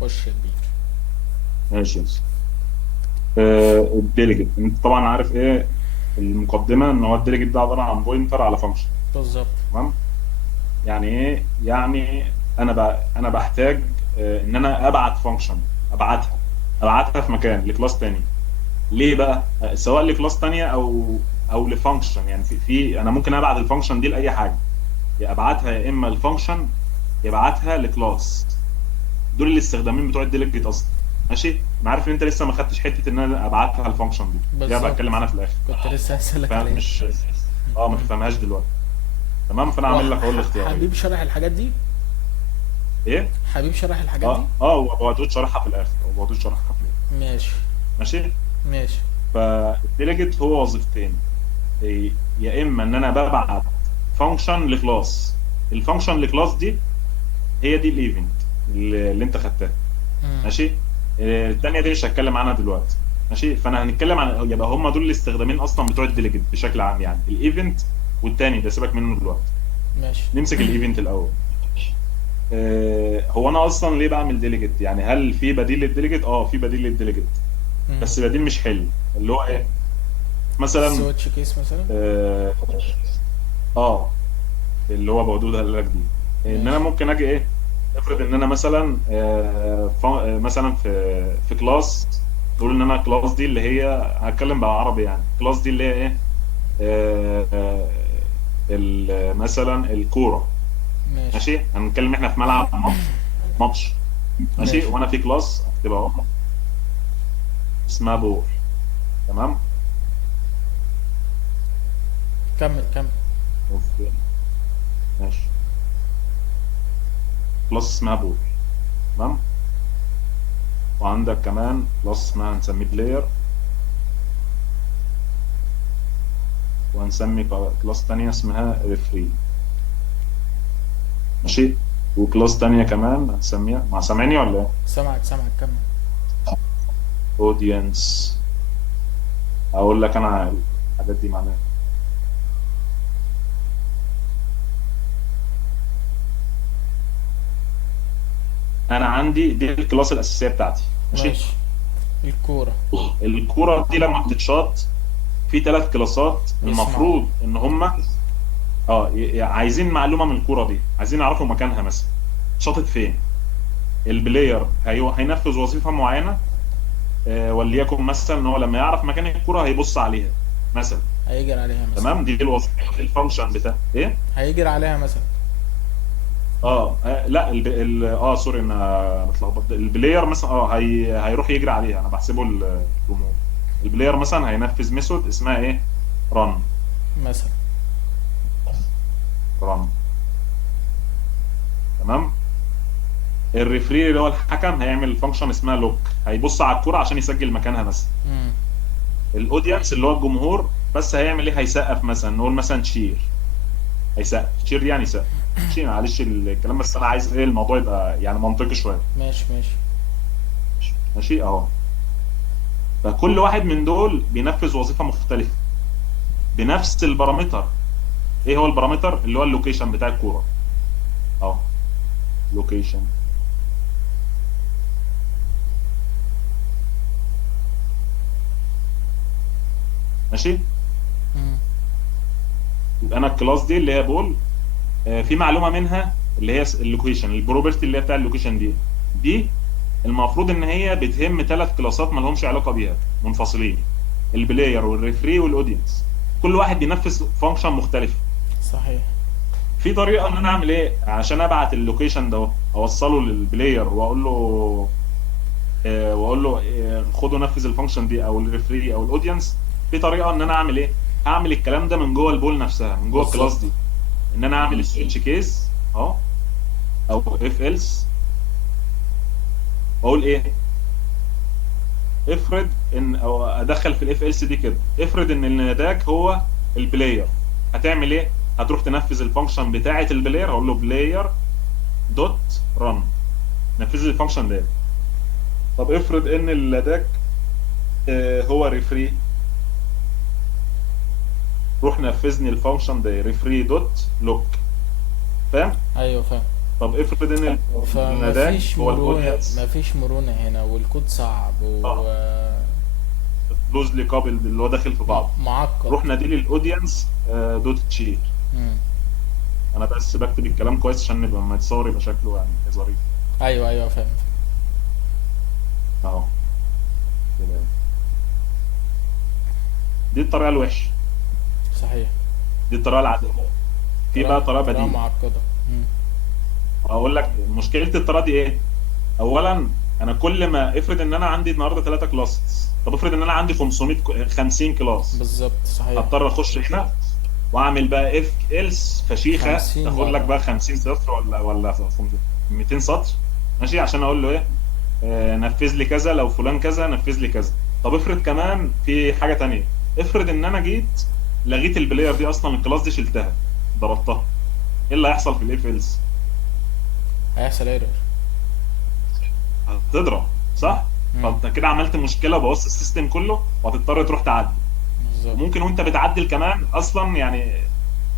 خش يا كبير. ماشي. الديليجيت انت طبعا عارف ايه المقدمه، ان هو الديليجيت ده عباره عن بوينتر على فانكشن. بالظبط. تمام. يعني ايه؟ يعني انا بحتاج ان انا ابعت فانكشن، ابعتها في مكان لكلاس تاني. ليه بقى؟ سواء لكلاس تانية او لفانكشن. يعني انا ممكن ابعت الفانكشن دي لاي حاجه، يا ابعتها يا اما الفانكشن يبعتها لكلاس. دول الاستخدامين بتوع الديليجيت اصلا. ماشي. انا عارف ان انت لسه ما خدتش حته ان انا ابعتها الفانكشن دي هبقى بالظبط، اتكلم عنها في الاخر. كنت لسه هسألك فاهم؟ عليها. مش ما تفهمهاش دلوقتي. تمام. فانا هو هعمل لك اقول الاختياريه. حبيب شرح الحاجات دي. ايه؟ حبيب شرح الحاجات دي. اه هو ودود شرحها في الاخر، ماشي. ماشي. ماشي. فالديليجيت هو وظيفتين. يا اما ان انا ببعت فانكشن لكلاس، الفانكشن لكلاس دي هي دي الايفنت اللي انت خدتها. مم. ماشي. الثانيه دي مش هتكلم عنها دلوقتي. ماشي. فانا هنتكلم عن، يبقى هم دول الاستخدامين اصلا بتوع الديليجيت بشكل عام، يعني الايفنت والتاني ده سيبك منه دلوقتي. ماشي. نمسك الايفنت الاول. هو انا اصلا ليه بعمل ديليجيت؟ يعني هل في بديل للديليجيت؟ اه في بديل للديليجيت، مم. بس بديل مش حلو. اللي هو ايه؟ مثلا السويتش كيس مثلا. اه, آه اللي هو بودود قال لك دي، ان انا ماشي. ممكن اجي ايه، افرض ان انا مثلا مثلا في كلاس، نقول ان انا كلاس دي اللي هي، هتكلم بقى عربي، يعني كلاس دي اللي هي ايه، مثلا الكوره. ماشي. ماشي. هنتكلم احنا في ملعب ماتش. ماشي. ماشي. وانا في كلاس هتبقى اسمها بول. تمام. كمل كمل. ماشي. كلاس اسمها بول. تمام. وعندك كمان كلاس اسمها، هنسميه بلاير، وهنسمي كلاس تانية اسمها ريفري. ماشي. وكلاس تانية كمان هنسميها، مع سامعني ولا ايه؟ سامعك سامعك، كمل. اودينس. اقول لك انا الحاجات دي معناها. انا عندي دي الكلاس الاساسيه بتاعتي. ماشي. ماشي. الكورة. الكوره دي لما بتتشاط في ثلاث كلاسات يسمعوا. المفروض ان هم عايزين معلومه من الكوره دي، عايزين يعرفوا مكانها مثلا شاطت فين. البلاير هينفذ وظيفه معينه، وليكن مثلا ان هو لما يعرف مكان الكوره هيبص عليها مثلا. هيجري عليها مثلا. تمام. دي الوظيفه، الفانكشن بتاع ايه. هيجري عليها مثلا. لا سوري انا اتلخبطت. البلاير مثلا هيروح يجري عليها، انا بحسبه الجمهور. البلاير مثلا هينفذ ميثود اسمها ايه، رن. مثلا. رن. تمام. الريفري اللي هو الحكم هيعمل فانكشن اسمها لوك، هيبص على الكرة عشان يسجل مكانها مثلا. مم. الاودينس اللي هو الجمهور بس هيعمل ايه، هيسقف مثلا، نقول مثلا تشير. هيسقف تشير يعني يسقف. ماشي. معلش الكلام، بس انا عايز ايه الموضوع يبقى يعني منطقي شويه. ماشي. ماشي. ماشي اهو. فكل واحد من دول بينفذ وظيفه مختلفه بنفس البارامتر. ايه هو البارامتر؟ اللي هو اللوكيشن بتاع الكوره. اهو. لوكيشن. ماشي. مم. يبقى انا الكلاس دي اللي هي بول، في معلومه منها اللي هي اللوكيشن، البروبرتي اللي هي بتاع اللوكيشن دي المفروض ان هي بتهم ثلاث كلاسات ما لهمش علاقه بيها، منفصلين. البلاير والريفري والاودينس، كل واحد بينفذ فانكشن مختلف. صحيح. في طريقه ان انا اعمل ايه عشان ابعت اللوكيشن ده، اوصله للبلاير واقول له خده نفذ الفانكشن دي، او الريفري او الاودينس. في طريقه ان انا اعمل ايه، هعمل الكلام ده من جوه البول نفسها، من جوه الكلاس بالظبط. دي. ان انا اعمل السويتش كيس اهو، او اف ايلس، واقول ايه، افرض ان، او ادخل في الاف ايلس دي كده، افرض ان اللي ناداك هو البلاير. هتعمل ايه؟ هتروح تنفذ الفانكشن بتاعه البلاير، هقول له بلاير دوت رن، نفذ لي الفانكشن ده. طب افرض ان اللي ناداك هو ريفري، روح نفذني الفانكشن ده ريفري دوت لوك. فاهم؟ ايوه فاهم. طب افرض ان النتاج فمفيش هو مرونة، الاودينس مفيش مرونة هنا، والكود صعب لوزلي كابلد اللي هو داخل في بعض. ومعقد. رحنا دي للاودينس دوت تشير. مم. انا بس بكتب الكلام كويس عشان نبقى لما يتصور يبقى شكله يعني ظريف. ايوه ايوه فاهم. اهو كده. دي الطريقه الوحشه، صحيح. دي الطريقه العاديه. في بقى طريقه طريقة بديله. معقدة. مم. اقول لك مشكله الطريقه دي ايه. اولا انا كل ما افرض ان انا عندي النهارده 3 كلاسز، طب افرض ان انا عندي 50 كلاس، بالظبط صحيح. هضطر اخش هنا واعمل بقى اف إلس فشيخه 50 تاخد لك مرة. بقى 50 سطر ولا 200 سطر، ماشي، عشان اقول له ايه، نفذ لي كذا، لو فلان كذا نفذ لي كذا. طب افرض كمان في حاجه تانية، افرض ان انا جيت لغيت البلاير دي اصلا، الكلاس دي شلتها ضربتها، ايه اللي هيحصل في الاف إلس؟ هيحصل ايرور. هتضرب، صح؟ مم. فانت كده عملت مشكله، بوظت السيستم كله، وهتضطر تروح تعدل. بالظبط. وممكن وانت بتعدل كمان اصلا يعني،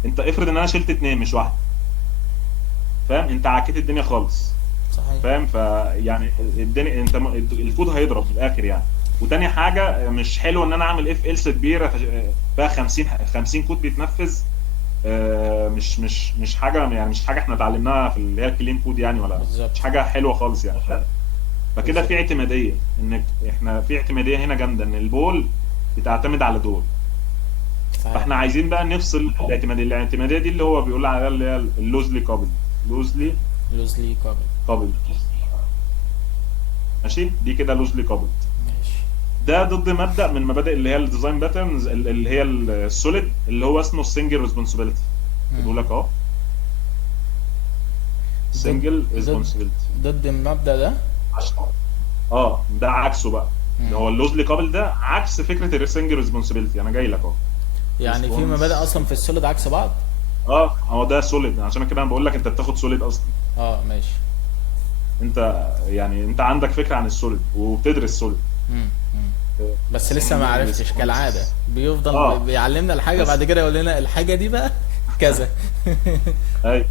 انت افرض ان انا شلت اتنين مش واحده، فاهم؟ انت عكيت الدنيا خالص، صحيح. فاهم؟ فيعني الدنيا انت الكود هيضرب من الاخر يعني. وتاني حاجه مش حلو ان انا اعمل اف إلس كبيره فيها 50 كود بيتنفذ. مش حاجه يعني، مش حاجه احنا اتعلمناها في اللي هي الكلين كود يعني، ولا بالظبط. مش حاجه حلوه خالص يعني. فكده بالظبط. في اعتماديه، انك احنا في اعتماديه هنا جامده ان البول بتعتمد على دول. صحيح. فاحنا عايزين بقى نفصل الاعتماديه دي اللي هو بيقول عليها اللي هي اللوزلي كابل. لوزلي لوزلي كابل. كابل، ماشي، دي كده لوزلي كابل. ماشي. ده ضد مبدا من مبادئ اللي هي الديزاين باترنز اللي هي السوليد، اللي هو اسمه السنجل ريسبونسبيلتي. مم. بيقول لك اهو ضد سنجل ضد ريسبونسبيلتي. ضد المبدأ ده. ده عكسه بقى، اللي مم. هو اللوزلي كابل ده عكس فكره السنجل ريسبونسبيلتي. انا جاي لك اهو. يعني في مبادئ ريسبونس، اصلا في السوليد عكس بعض. هو ده سوليد، عشان كده انا بقول لك انت بتاخد سوليد اصلا. اه ماشي. انت يعني انت عندك فكره عن السوليد وبتدرس سوليد. مم. مم. بس لسه ما سنجل عرفتش كالعادة، ريسبونس. بيفضل اه بيعلمنا الحاجة، بس بعد كده يقول لنا الحاجة دي بقى كذا. اي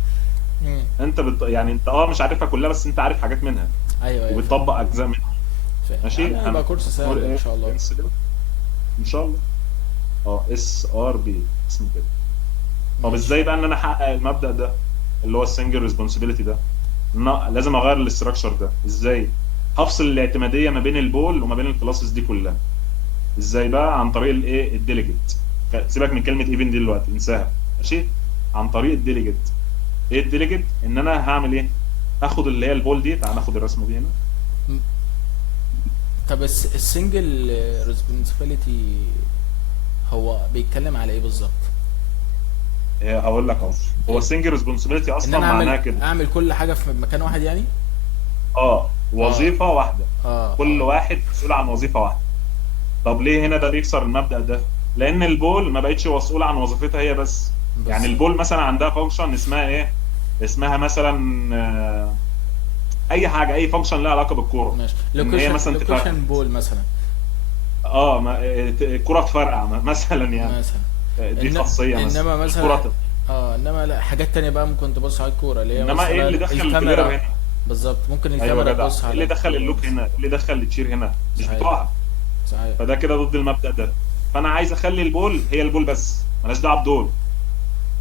مم. انت يعني انت مش عارفها كلها، بس انت عارف حاجات منها ايوه ايوه فاهم. وبتطبق اجزاء منها. فاهم ماشي، يعني، هيبقى كورس هنقول سهل ان ايه شاء الله. انسيدنت ان شاء الله. SRB اسمه كده. طب ماشي. ازاي بقى ان انا احقق المبدأ ده اللي هو السنجل ريسبونسبيلتي ده؟ ان أنا لازم اغير الاستراكشر ده. ازاي؟ هفصل الاعتماديه ما بين البول وما بين الكلاسز دي كلها. ازاي بقى؟ عن طريق الايه، الديليجيت. سيبك من كلمه ايفن دي دلوقتي، انساها، ماشي. عن طريق الديليجيت. ايه الديليجيت؟ ان انا هعمل ايه، هاخد اللي هي البول دي، تعال ناخد الرسمه دي هنا. م- طب السنجل ريسبونسبيلتي هو بيتكلم على ايه بالظبط؟ هقول لك اهو. هو السنجل ريسبونسبيلتي ان اصلا انا معناها اعمل كده، اعمل كل حاجة في مكان واحد يعني. اه وظيفه واحده، كل اه. واحد مسؤول عن وظيفه واحده. طب ليه هنا ده بيكسر المبدأ ده؟ لان البول ما بقتش مسؤوله عن وظيفتها هي بس. يعني بالظبط. البول مثلا عندها فانكشن اسمها ايه، اسمها مثلا اي حاجه، اي فانكشن لها علاقه بالكوره، ماشي. ان هي مثلا تفرقع. لوكيشن بول مثلا. الكوره تفرقع مثلا يعني. مثلا. دي خاصيه مثلا انما مثلا الكوره. انما لا، حاجات تانية بقى ممكن تبص على الكورة اللي هي انما ايه مثلا اللي دخل البلاير الكاميرا. هنا؟ بالظبط، ممكن ايوه الكاميرا جدع، تبص إيه على اللي دخل الكورة اللوك مثلا. هنا؟ إيه اللي دخل التشير هنا؟ مش صحيح. بتوعها. صحيح. فده كده ضد المبدأ ده. فانا عايز اخلي البول هي البول بس، مالهاش دعوه بدول.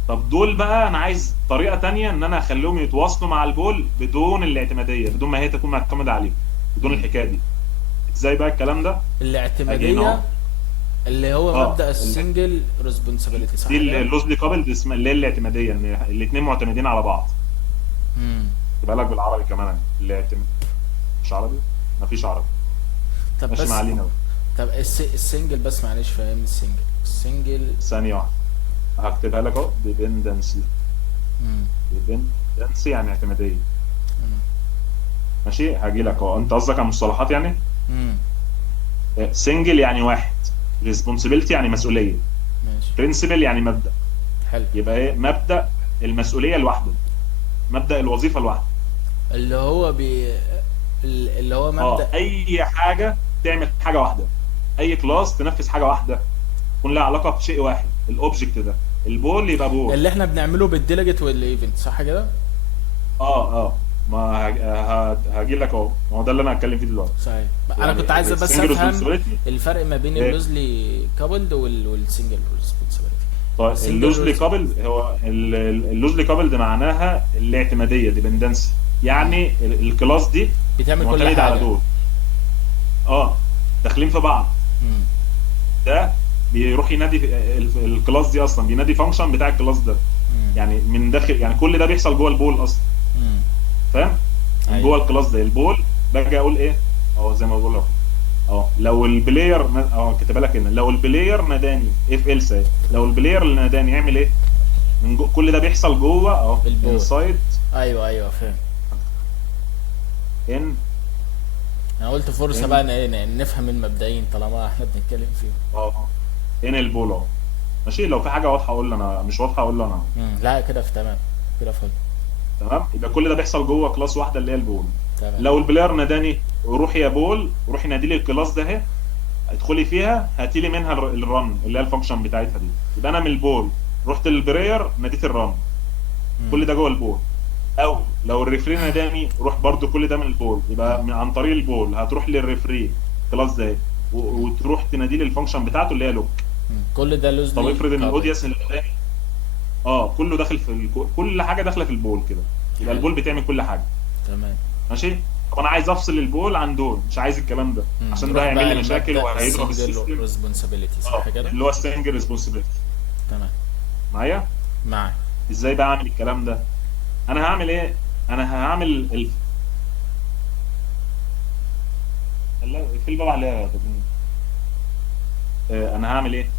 طب دول بقى انا عايز طريقه تانية ان انا اخليهم يتواصلوا مع البول بدون الاعتماديه، بدون ما هي تكون معتمده عليه، بدون مم. الحكايه دي. ازاي بقى الكلام ده؟ اجي هنا اهو. الاعتمادية اللي هو اه مبدأ السنجل ريسبونسابيلتي، دي صح كده؟ اللوزلي كابل دي اسمها اللي هي الاعتماديه، ان الاثنين معتمدين على بعض. امم. يبقى لك بالعربي كمان الاعتماد. مش عربي؟ مفيش عربي. طب ماشي، ما بس. علينا بقى. طب السنجل بس معلش، فاهمني السنجل. ثانيه واحده، هكتبها لك اهو. ديبندنسي. امم. ديبندنسي يعني اعتماديه. امم. ماشي، هاجي لك اهو. انت قصدك على مصطلحات يعني. امم. سنجل يعني واحد، ريسبونسبيلتي يعني مسؤوليه، ماشي. برنسبل يعني مبدأ. حلو. يبقى ايه مبدأ المسؤوليه لوحده، مبدأ الوظيفه لوحده. اللي هو اللي هو مبدأ. اي حاجه تعمل حاجه واحده، اي كلاس تنفذ حاجه واحده، يكون لها علاقه بشيء واحد. الاوبجكت ده البول يبقى بول. اللي احنا بنعمله بالديليجيت والايفنت، صح كده؟ اه ما هاجي لك اهو، ما هو ده اللي انا هتكلم فيه دلوقتي. صحيح. انا يعني كنت عايز بس السنجل افهم ريسبونسبيلتي الفرق ما بين ايه؟ اللوزلي كابلد والسنجل ريسبونسابيلتي. طيب اللوزلي السنجل كابل، هو اللوزلي كابل ده معناها الاعتماديه، ديبندنسي، يعني الكلاس دي بتعمل كل معتمده على حاجه. دول. اه، داخلين في بعض. امم. ده بيروح ينادي الكلاس دي اصلا بينادي فانكشن بتاع الكلاس ده، امم. يعني من داخل، يعني كل ده بيحصل جوه البول اصلا. امم. فاهم؟ من ايوه. جوه الكلاس ده البول، باجي اقول ايه؟ اهو زي ما بقول لك اهو، لو البلاير اهو كاتبها لك هنا، لو البلاير ناداني اف else اهي، لو البلاير اللي ناداني يعمل ايه؟ من كل ده بيحصل جوه اهو، البول. انسايد ايوه ايوه فاهم. ان انا قلت فرصه بقى ان نفهم المبدئيين طالما احنا بنتكلم فيهم. اه ان البول اهو. ماشي، لو في حاجه واضحه اقول لي انا، مش واضحه اقول لي انا. لا كده في تمام. كده فل. تمام، يبقى كل ده بيحصل جوه كلاس واحده اللي هي البول. تمام. لو البلاير ناداني روح يا بول، روحي نادي لي الكلاس ده اهي، ادخلي فيها هاتي لي منها الرن اللي هي الفانكشن بتاعتها دي، يبقى انا من البول رحت للبلاير ناديت الرن، كل امم. ده جوه البول. او لو الريفري ناداني روح برضو كل ده من البول، يبقى عن طريق البول هتروح للريفري كلاس ده اهي، وتروح تنادي لي الفانكشن بتاعته اللي هي لوك. كل ده طب لوزلي افرض ان كابلد. الاودينس اللي قدامي كله داخل في كل حاجه داخله في البول كده، يبقى حلو. البول بتعمل كل حاجه. تمام. ماشي. طب انا عايز افصل البول عن دول، مش عايز الكلام ده عشان ده نروح هيعمل بقى لي مشاكل لمبدأ وهيضرب السنجل السيستم. ريسبونسابيلتي صح كده؟ اللي هو السنجل ريسبونسبيلتي. تمام. معايا؟ معاك. ازاي بقى اعمل الكلام ده؟ انا هعمل ايه؟ انا هعمل لا، في الباب عليها يا دكتور. انا هعمل ايه؟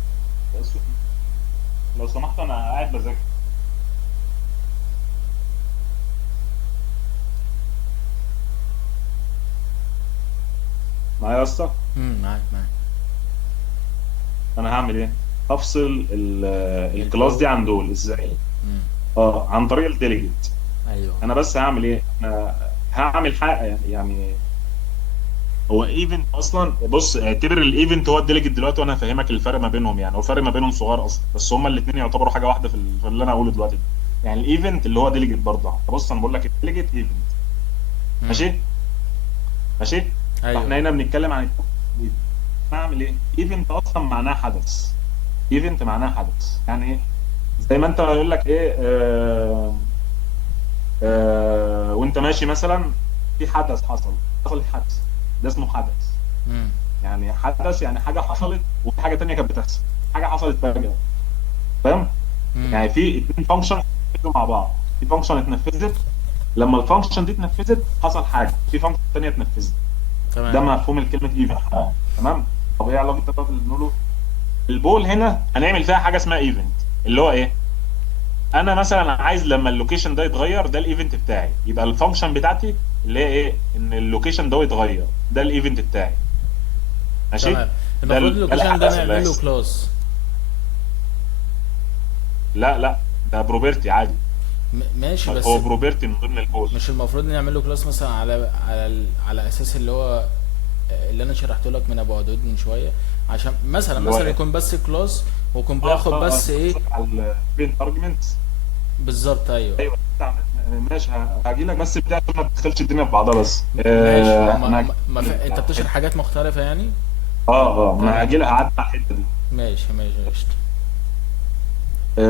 لو سمحت انا قاعد بذاكر. معايا يا اسطى؟ معاك. انا هعمل ايه؟ هفصل الكلاس البول. دي عن دول ازاي؟ امم. عن طريق الديليجيت. ايوه. انا بس هعمل ايه؟ انا هعمل حاجه يعني، هو ايفنت اصلا، بص اعتبر الايفنت هو الديليجيت دلوقتي، وانا هفهمك الفرق ما بينهم. يعني هو الفرق ما بينهم صغير اصلا، بس هما الاثنين يعتبروا حاجه واحده في اللي انا هقوله دلوقتي ده. يعني الايفنت اللي هو ديليجيت برضه، بص انا بقول لك الديليجيت ايفنت. امم. ماشي. ماشي. ايوه. فاحنا هنا بنتكلم عن نعمل ايه؟ ايفنت اصلا معناه حدث. ايفنت معناه حدث، يعني ايه؟ زي ما انت يقول لك ايه، وانت ماشي مثلا في حدث حصل حدث، ده اسمه حدث. امم. يعني حدث يعني حاجه حصلت وفي حاجه تانية كانت بتحصل، حاجه حصلت فجاه. فاهم؟ امم. يعني في اتنين فانكشن مع بعض، في فانكشن اتنفذت، لما الفانكشن دي اتنفذت حصل حاجه، في فانكشن تانية اتنفذت. تمام. ده مفهوم الكلمه ايفنت. تمام. طب ايه علاقه ده باللي بنقوله؟ البول هنا هنعمل فيها حاجه اسمها ايفنت، اللي هو ايه؟ انا مثلا عايز لما اللوكيشن ده يتغير، ده الايفنت بتاعي، يبقى الفانكشن بتاعتي اللي هي ايه؟ ان اللوكيشن ده يتغير، ده الايفنت بتاعي. ماشي. تمام. ده المفروض ده اللوكيشن ده الحدث اللي نعمل له هيحصل. كلوز. لا ده بروبرتي عادي. ماشي بس. هو بروبرتي من ضمن البول. مش المفروض نعمل له كلاس مثلا على اساس اللي هو اللي انا شرحته لك من ابو عدود من شويه، عشان مثلا اللي هو ايه؟ يكون بس كلاس ويكون بياخد بس ايه. قصدك على الايفنت ارجمنت. بالظبط ايوه. ايوه ماشي، هاجي لك بس بتاع عشان ما تدخلش الدنيا في بعضها بس. ماشي. انا انت بتشرح حاجات مختلفه يعني. ما تمام. هاجي لك هعدي على الحته دي. ماشي قشطة.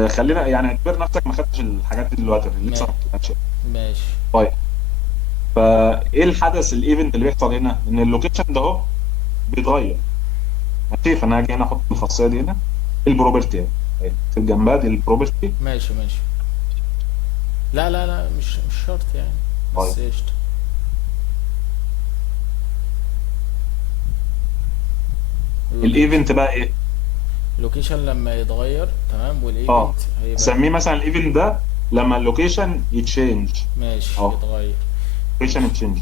خلينا يعني اعتبر نفسك ما خدتش الحاجات دي دلوقتي اللي لسه ما- ما خدتهاش. ماشي. طيب، فايه الحدث الايفنت اللي بيحصل هنا؟ ان اللوكيشن ده اهو بيتغير. ماشي، فانا هاجي هنا احط الخاصيه دي هنا، البروبرتي اهي في جنبها دي البروبرتي. ماشي. لا مش شرط يعني. طيب، بس قشطة. الايفنت بقى ايه؟ اللوكيشن لما يتغير تمام، اه والايفنت هيبقى. سميه مثلا الايفنت ده لما اللوكيشن يتشينج. ماشي اهو يتغير. اللوكيشن يتشينج.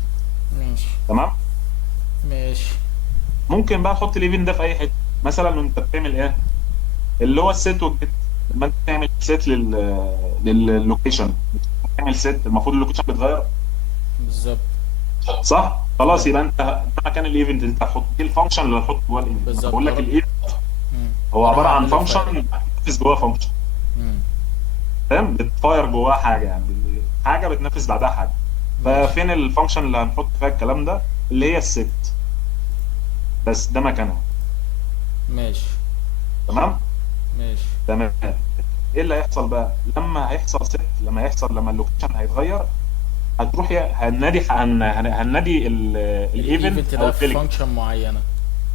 ماشي. تمام. ماشي. ممكن بقى تحط الايفنت ده في اي حته، مثلا وانت بتعمل ايه؟ اللي هو السيت والجيت. لما انت تعمل سيت لللوكيشن، تعمل سيت، المفروض اللوكيشن بيتغير. بالظبط. صح؟ خلاص، تمام. يبقى انت ده مكان الايفنت، انت هتحط ايه الفانكشن اللي هتحط جوه الايفنت. انا بالظبط بقول لك الايفنت مم. هو اروح عباره عن اعمله فايل. فانكشن بتنفذ جواه فانكشن. مم. فاهم؟ بتفاير جواه حاجه يعني، حاجه بتنفذ بعدها حاجه. ماشي. ففين الفانكشن اللي هنحط فيها الكلام ده؟ اللي هي الست، بس ده مكانها. ماشي. تمام. ماشي. تمام. ايه اللي هيحصل بقى لما هيحصل ست، لما اللوكيشن هيتغير؟ هتروح هننادي هننادي الايفنت الايفنت او ده في الديليجيت. فانكشن معينه.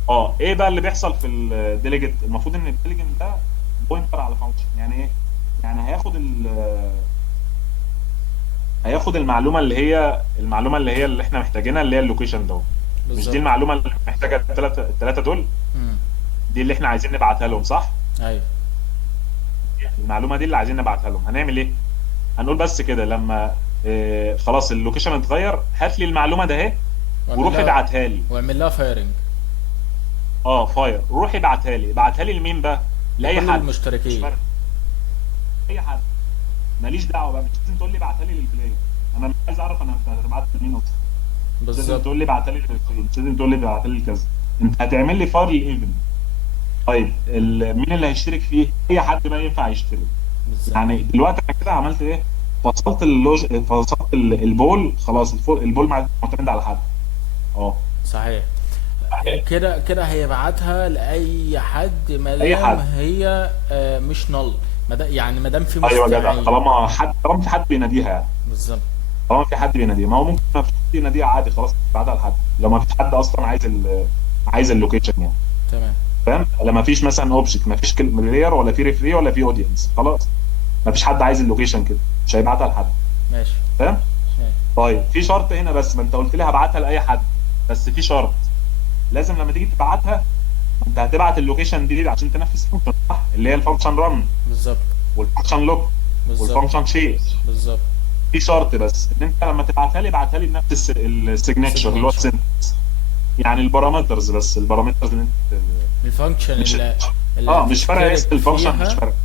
اه، ايه بقى اللي بيحصل في الديليجيت؟ المفروض ان الديليجيت ده بوينتر على فانكشن. يعني ايه؟ يعني هياخد المعلومه اللي احنا محتاجينها، اللي هي اللوكيشن ده. مش دي بالظبط. المعلومه اللي محتاجها الثلاثه دول؟ امم. دي اللي احنا عايزين نبعتها لهم، صح؟ ايوه. المعلومه دي اللي عايزين نبعتها لهم. هنعمل ايه؟ هنقول بس كده لما خلاص اللوكيشن اتغير، هات لي المعلومه ده اهي، واعمل وروح لها ابعتها لي. واعمل لها فايرنج اه، فاير. روح ابعتها لي لمين بقى؟ لاي لكل حد. مش المشتركين. فارق، اي حد. ماليش دعوه بقى، مش لازم تقول لي ابعتها لي للبلاير. انا مش عايز اعرف انا هتبعت لمين اصلا. مش لازم بالظبط. تقول لي ابعتها لي للبلاير، مش لازم تقول لي ابعتها لي لكذا. انت هتعمل لي فاير للايفنت. طيب مين اللي هيشترك فيه؟ اي حد بقى ينفع يشترك. بالظبط. يعني دلوقتي انا كده عملت ايه؟ فصلت البول. خلاص البول معتمد على حد. اه، صحيح. كده كده هيبعتها لاي حد ما اي دام حد. هي مش نل. يعني ما دام في ايوه جدع، مستعين. طالما في حد بيناديها يعني. بالظبط. طالما في حد بيناديها، ما هو ممكن ما فيش حد يناديها عادي، خلاص بعدها لحد. لو ما فيش حد اصلا عايز اللوكيشن يعني. تمام. فاهم؟ لما ما فيش مثلا اوبجكت، ما فيش بلاير ولا في ريفري ولا في اودينس، خلاص ما فيش حد عايز اللوكيشن كده، مش هيبعتها لحد. ماشي. فاهم؟ ماشي. طيب في شرط هنا بس. ما انت قلت لي هبعتها لاي حد، بس في شرط. لازم لما تيجي تبعتها، انت هتبعت اللوكيشن دي عشان تنفذ فانكشن، صح؟ اللي هي الفانكشن رن، بالظبط. والفانكشن لوك، بالظبط. والفانكشن شير. بالظبط. في شرط بس، ان انت لما تبعتها لي ابعتها لي بنفس السيجنتشر اللي هو سيجنتشر. السنتكس. يعني البارامترز بس، البارامترز اللي انت الفانكشن مش اللي مش فارقه اسم هتشترك الفانكشن، مش فيها فارقه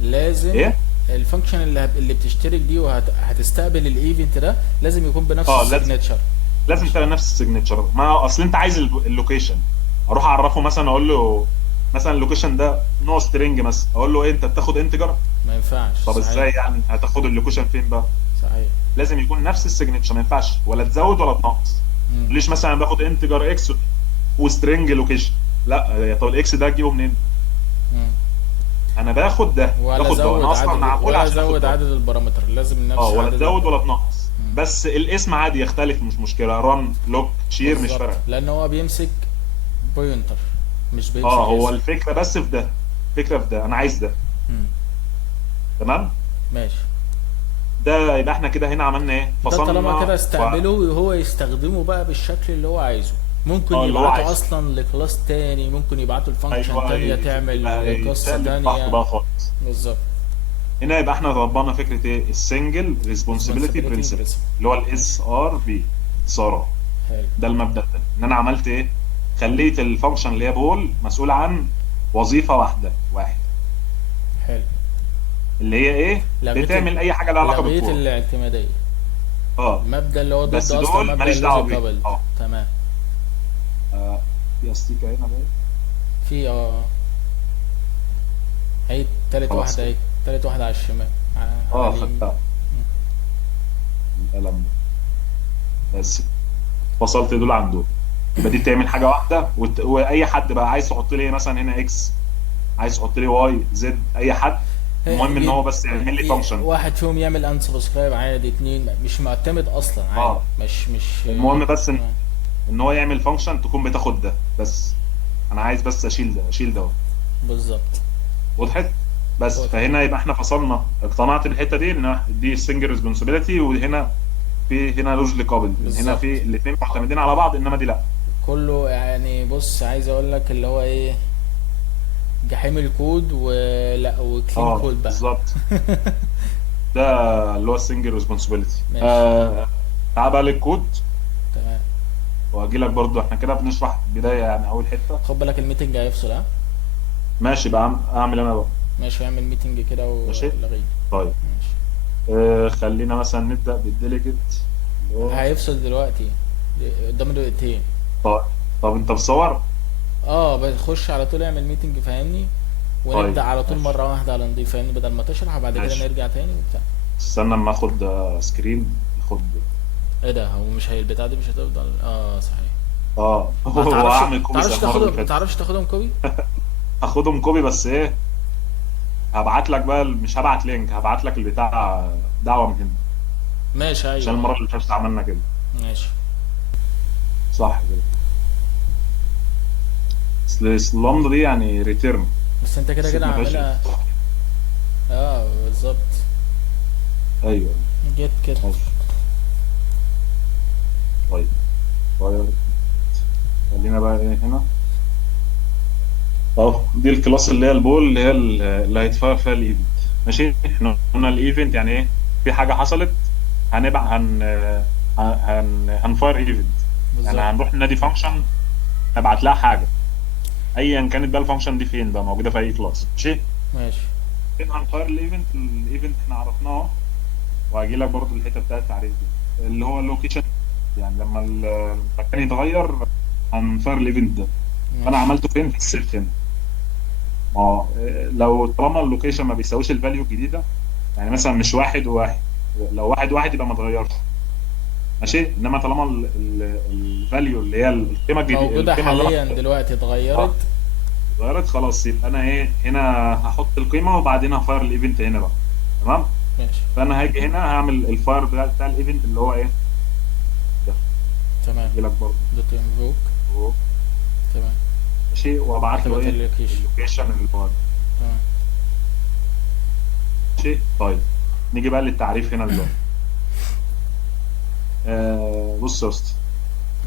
لازم. ايه. الفانكشن اللي بتشترك دي وهتستقبل الايفنت ده لازم يكون بنفس اه، السيجنتشر. لازم تبقى نفس السيجنتشر. ما اصل انت عايز اللوكيشن، اروح اعرفه مثلا، اقول له مثلا اللوكيشن ده نوع سترينج مثلا، اقول له ايه انت بتاخد انتجر؟ ما ينفعش. طب صحيح. ازاي يعني هتاخد اللوكيشن فين بقى؟ صحيح. لازم يكون نفس السيجنتشر، ما ينفعش ولا تزود ولا تنقص. مم. ليش مثلا باخد انتجر اكس وسترينج لوكيشن؟ لا، طب الاكس ده اجيبه منين؟ مم. انا باخد ده، ولا باخد ده، انا زود اصلا عدد معمول ولا عشان اخد زود ده. عدد البارامتر، لازم اه، نفس ولا عدد تزود ولا تنقص. مم. بس الاسم عادي يختلف، مش مشكله. ران، لوك، شير، مش بالظبط، فارقه. لان هو بيمسك بوينتر، مش بيمسك اه، هو اسم. الفكره بس في ده. الفكره في ده، انا عايز ده. مم. تمام. ماشي. ده يبقى احنا كده هنا عملنا ايه؟ ده طالما كده فصلنا استقبله وهو يستخدمه بقى بالشكل اللي هو عايزه. ممكن اه، اللي هو يبعته عايزه. اصلا لكلاس تاني، ممكن يبعته لفانكشن ايوه، تانية يبقى تعمل قصة يتسلم براحته تانية. بقى خالص. بالظبط. هنا يبقى احنا طبقنا فكره ايه؟ السنجل ريسبونسبيلتي responsibility برنسبل، principle. اللي هو الاس ار بي، اختصاره. حلو. ده المبدا ده. ان انا عملت ايه؟ خليت الفانكشن اللي هي بول مسؤول عن وظيفه واحد، حلو. اللي هي ايه؟ لغيت بتعمل اي حاجه لها علاقه لغيت بالكور. الاعتمادية. اه، المبدأ اللي هو ضد بس اصلا دول مبدأ ماليش دعوه اللوجيك بيهم. كابل. اه. تمام. في استيكه هنا بقى. في هي تالت خلاص واحدة، كده. اهي تالت واحدة على الشمال، على اه، اليمين. خدتها. القلم ده بس. فصلت دول عن دول. يبقى دي بتعمل حاجه واحده، واي حد بقى عايز تحط لي مثلا هنا اكس، عايز تحط لي واي زد، اي حد. المهم ان هو بس يعمل لي فانكشن. واحد فيهم يعمل ان سبسكرايب عادي، اتنين مش معتمد اصلا عادي. اه، مش المهم بس ان هو يعمل فانكشن تكون بتاخد ده بس. انا عايز بس اشيل ده. بالظبط. وضحت؟ بس واضح. فهنا يبقى احنا فصلنا. اقتنعت بالحته دي، ان دي السنجل ريسبونسبيلتي، وهنا هنا لوجلي كابل. هنا بالظبط. في الاثنين معتمدين على بعض، انما دي لا. كله يعني بص، عايز اقول لك اللي هو ايه، جحيم الكود ولا وكلين اه، كود بقى. بالظبط. ده اللي هو السنجل ريسبونسبيلتي. ماشي. تعال بقى للكود، تمام. واجي لك برضو. احنا كده بنشرح بدايه يعني اول حته. خد بالك الميتنج هيفصل، ها. ماشي بقى، اعمل انا بقى. ماشي، اعمل ميتنج كده ماشي. ولغيه. طيب. ماشي. خلينا مثلا نبدا بالديليجيت. اللي هو هيفصل دلوقتي، قدامه دقيقتين. طيب. طب انت بتصور؟ بتخش على طول اعمل ميتنج، فاهمني. طيب، ونبدأ على طول ماشي. مرة واحدة على نضيف، فاهمني، بدل ما تشرح بعد كده ماشي. نرجع تاني وبتاع. استنى اما اخد سكرين اخد. ايه ده؟ هو مش هي البتاع دي مش هتفضل؟ صحيح. ما تعرفش وهعمل كوبي زي المره اللي ما فاتت. تعرفش تاخدهم كوبي؟ هاخدهم كوبي بس ايه، هبعت لك بقى، مش هبعت لينك، هبعت لك البتاع دعوه من هنا. ماشي، عشان ايوه المره ايوه. اللي فاتت عملنا كده. ماشي. صح كده. اصل اللمضه دي يعني ريتيرن. بس انت كده الست كده ما فيهاش. عاملها. بالظبط. ايوه. جيت كده. ماشي. طيب. طيب. خلينا بقى ايه هنا. اهو دي الكلاس اللي هي البول، اللي هي اللي هيتفاير فيها الايفنت. ماشي، احنا قلنا الايفنت يعني ايه؟ في حاجه حصلت، هنبع هنفاير ايفنت. يعني بالظبط. هنروح نادي فانكشن، نبعت لها حاجه، ايا كانت بقى الفانكشن دي فين بقى، موجوده في اي كلاس. ماشي. ماشي. فين هنفاير الايفنت احنا عرفناه اهو. وهجي لك برضو الحته بتاعت التعريف دي، اللي هو اللوكيشن. يعني لما المكان يتغير هنفاير الايفنت ده. فانا ماشي. عملته فين؟ في السيت هنا. ما هو لو طالما اللوكيشن ما بيساويش الفاليو الجديده، يعني مثلا مش واحد وواحد، لو واحد واحد يبقى ما اتغيرش. ماشي. انما طالما الفاليو اللي هي القيمه الجديده، موجودة القيمه اللي انا حاليا دلوقتي اه اتغيرت. اتغيرت، خلاص يبقى انا ايه هنا، هحط القيمه وبعدين هفاير الايفنت هنا بقى. تمام. ماشي. فانا هاجي هنا هعمل الفاير بتاع الايفنت اللي هو ايه ده. تمام. هجي لك برضه دوت انفوك. اهو. تمام. ماشي، وابعت له كتبت ايه اللوكيشن. اللوكيشن اللي هو ده. تمام. ماشي. طيب، نيجي بقى للتعريف هنا دلوقتي. بص يا اسطى.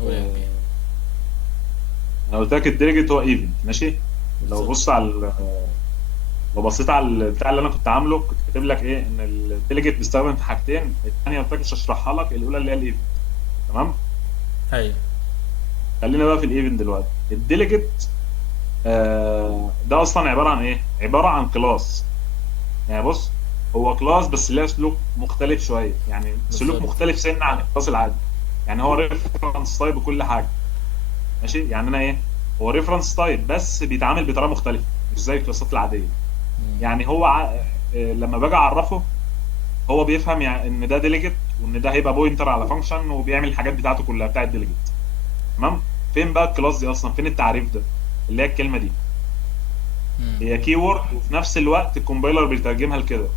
قول يا كبير. آه انا قلت لك الديليجيت هو ايفنت. ماشي. لو بالظبط. بص على لو بصيت على البتاع اللي انا كنت عامله، كنت كاتب لك ايه، ان الديليجيت بيستخدم في حاجتين، الثانيه قلت لك مش هشرحها لك، الاولى اللي هي الايفنت. تمام. ايوه. خلينا بقى في الايفنت دلوقتي. الديليجيت ده اصلا عباره عن ايه؟ عباره عن كلاس. يعني بص، هو كلاس بس ليه سلوك مختلف شويه، يعني سلوك بالظبط. مختلف سن عن الكلاس العادي. يعني هو ريفرنس تايب وكل حاجه. ماشي. يعني انا ايه، هو ريفرنس تايب بس بيتعامل بطريقه مختلفه، مش زي الكلاسات العاديه. مم. يعني هو لما باجي اعرفه، هو بيفهم يعني ان ده ديليجيت، وان ده هيبقى بوينتر على فانكشن، وبيعمل الحاجات بتاعته كلها بتاعت ديليجيت. تمام. فين بقى الكلاس دي اصلا؟ فين التعريف ده؟ اللي هي الكلمه دي مم. هي كي وورد، وفي نفس الوقت الكومبايلر بيترجمها لكده.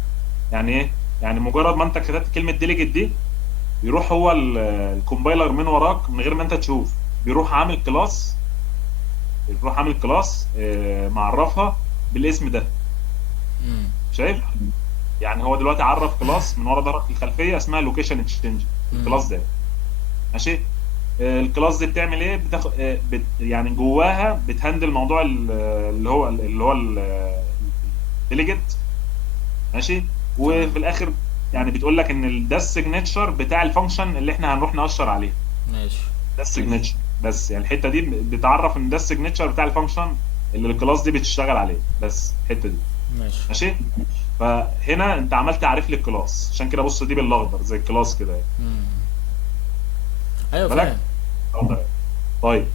يعني ايه؟ يعني مجرد ما انت كتبت كلمه ديليجيت دي، بيروح هو الكومبايلر من وراك من غير ما انت تشوف، بيروح عامل كلاس، معرفها بالاسم ده. مم. شايف؟ يعني هو دلوقتي عرف كلاس من ورا ظهرك في الخلفيه اسمها لوكيشن اكسشينج. مم. الكلاس ده ماشي. الكلاس دي بتعمل ايه؟ بتاخد يعني جواها بتهندل موضوع اللي هو الديليجيت. ماشي. تمام. وفي الاخر يعني بتقول لك ان ده السيجنتشر بتاع الفانكشن اللي احنا هنروح نقشر عليه. ماشي. ده السيجنتشر بس، يعني الحته دي بتعرف ان ده السيجنتشر بتاع الفانكشن اللي الكلاس دي بتشتغل عليه، بس الحته دي. ماشي. ماشي. فهنا انت عملت تعريف للكلاس، عشان كده بص دي بالاخضر زي الكلاس كده يعني. مم. ايوه فاهم. بالك. أخضر. طيب.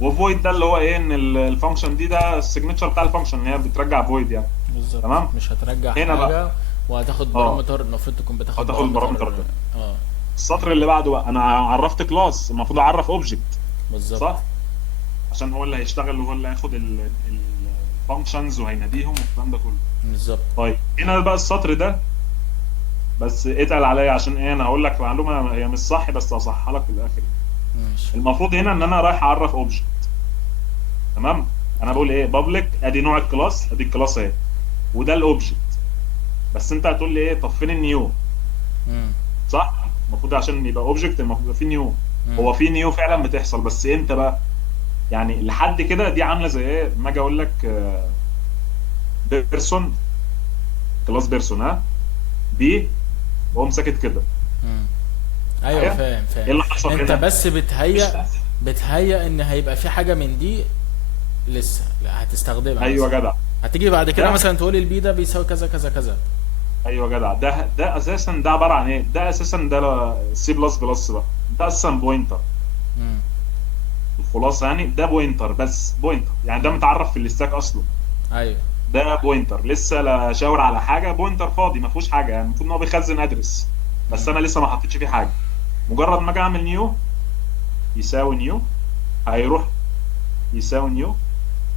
وفويد ده اللي هو ايه، ان الفانكشن دي ده السيجنتشر بتاع الفانكشن، ان هي بترجع فويد يعني. بالظبط. تمام. مش هترجع هنا بقى حاجة. وهتاخد اه بارامتر، المفروض تكون بتاخد هتاخد البارامتر بارامتر. ده. اه. السطر اللي بعده بقى، انا عرفت كلاس، المفروض اعرف اوبجكت. بالظبط. صح. عشان هو اللي هيشتغل وهو اللي هياخد الفانكشنز وهيناديهم والكلام ده كله. بالظبط. طيب هنا بقى السطر ده، بس اتقل عليا عشان ايه، انا هقول لك معلومه هي مش صح بس هصحها لك في الاخر. ماشي. المفروض هنا ان انا رايح اعرف اوبجكت. تمام. انا بقول ايه، بابليك، ادي نوع الكلاس، ادي الكلاس اهي، وده الاوبجكت. بس انت هتقول لي ايه، طب فين النيو؟ مم. صح. المفروض عشان يبقى اوبجكت المفروض يبقى فيه نيو. مم. هو في نيو فعلا بتحصل، بس امتى بقى؟ يعني لحد كده دي عامله زي ايه، ما اجي اقول لك بيرسون، كلاس بيرسون بي، واقوم ساكت كده. مم. ايوه معايا؟ فاهم ايه فاهم. اللي حصل انت هنا؟ بس بتهيأ ان هيبقى في حاجة من دي لسه لا هتستخدمها ايوه مثلا. جدع. هتيجي بعد كده ده مثلا تقول البي ده بيساوي كذا كذا كذا. ايوه جدع. ده اساسا ده عباره عن ايه؟ ده اساسا ده سي بلس بلس بقى. ده اساسا بوينتر. مم. الخلاصه يعني ده بوينتر، بس بوينتر يعني ده مم. متعرف في الاستاك اصلا. ايوه. ده بوينتر لسه لا شاور على حاجه، بوينتر فاضي ما فيهوش حاجه، يعني المفروض ان هو بيخزن ادرس، بس مم. انا لسه ما حطيتش فيه حاجه. مجرد ما اجي اعمل نيو يساوي نيو، هيروح يساوي نيو،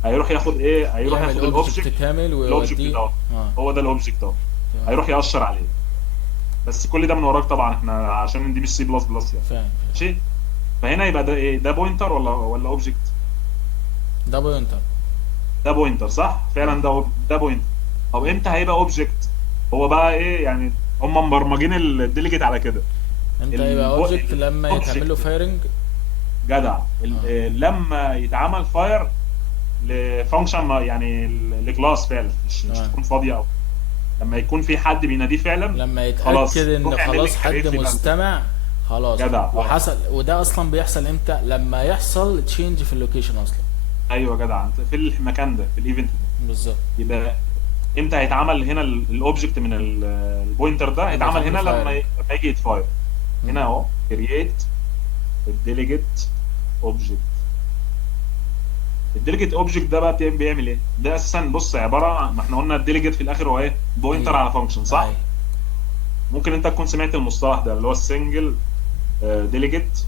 هيروح ياخد ايه، هيروح يعمل ياخد اوبجكت الاوبجكت. كامل الاوبجكت ويوديه. ده اهو، اه. هو ده الاوبجكت اهو، تمام. هيروح يأشر عليه. بس كل ده من وراك طبعا، احنا عشان دي مش سي بلس بلس يعني. فاهم. ماشي. فهنا يبقى ده ايه، ده بوينتر ولا اوبجكت؟ ده بوينتر. ده بوينتر صح اه. فعلا، ده بوينتر. طب مم. امتى هيبقى اوبجكت؟ هو بقى ايه يعني، هم مبرمجين الديليجيت على كده. امتى يبقى اوبجكت؟ لما يتعمل له الاوبجكت فايرنج. جدع، اه. لما يتعمل فاير لفانكشن يعني لكلاس فعلا، مش تمام. تكون فاضيه، او لما يكون في حد بيناديه فعلا. لما يتأكد خلاص ان روح اعمل لي خلاص حد كريت لفاليو. مستمع. خلاص. جدع اه. وحصل، وده اصلا بيحصل امتى؟ لما يحصل تشينج في اللوكيشن اصلا. ايوه جدع، انت في المكان ده، في الايفنت ده. بالظبط. يبقى امتى هيتعمل هنا الاوبجكت من البوينتر ده؟ لما هيتعمل يتعمل له هنا لما فايرنج. لما يجي يتفاير. مم. هنا اهو كرييت الديليجيت اوبجكت. الديليجيت اوبجكت ده بقى بيعمل ايه؟ ده اساسا بص عباره عن، ما احنا قلنا الديليجيت في الاخر هو ايه؟ بوينتر ايوه. على فانكشن ايوه. صح؟ ممكن انت تكون سمعت المصطلح ده اللي هو السنجل ديليجيت،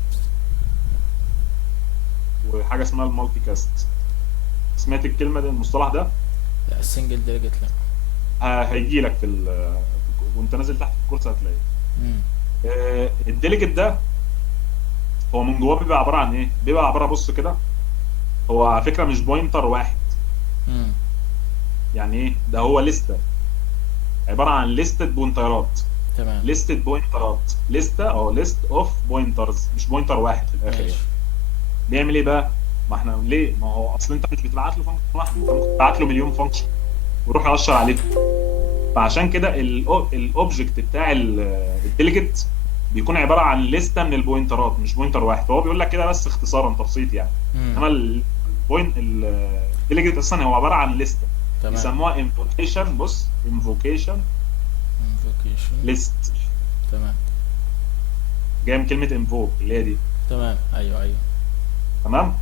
وحاجه اسمها المالتي كاست. سمعت الكلمه دي، المصطلح ده؟ لا، السنجل ديليجيت لا. هيجي لك في وانت نازل تحت في الكورس هتلاقيه. مم. الديليجيت ده هو من جواه بيبقى عباره عن ايه؟ بيبقى عباره، بص كده، هو على فكره مش بوينتر واحد. مم. يعني ايه ده؟ هو لسته، عباره عن لستة بوينترات. تمام. لستة بوينترات، لسته او ليست اوف بوينترز، مش بوينتر واحد في الاخر يعني. ماشي. بيعمل ايه بقى؟ ما احنا ليه، ما هو اصل انت مش بتبعت له فانكشن واحد، انت ممكن تبعت له مليون فانكشن ويروح يقشر عليهم. فعشان كده الاوبجكت بتاع الديليجيت بيكون عباره عن لسته من البوينترات، مش بوينتر واحد. هو بيقول لك كده بس اختصارا تبسيط يعني. مم. انما البوينت الديليجيت اصلا هو عباره عن لسته، تمام. بيسموها انفوكيشن. بص، انفوكيشن invocation. ليست، تمام. جايه من كلمه انفوك اللي هي دي. تمام. ايوه ايوه. تمام.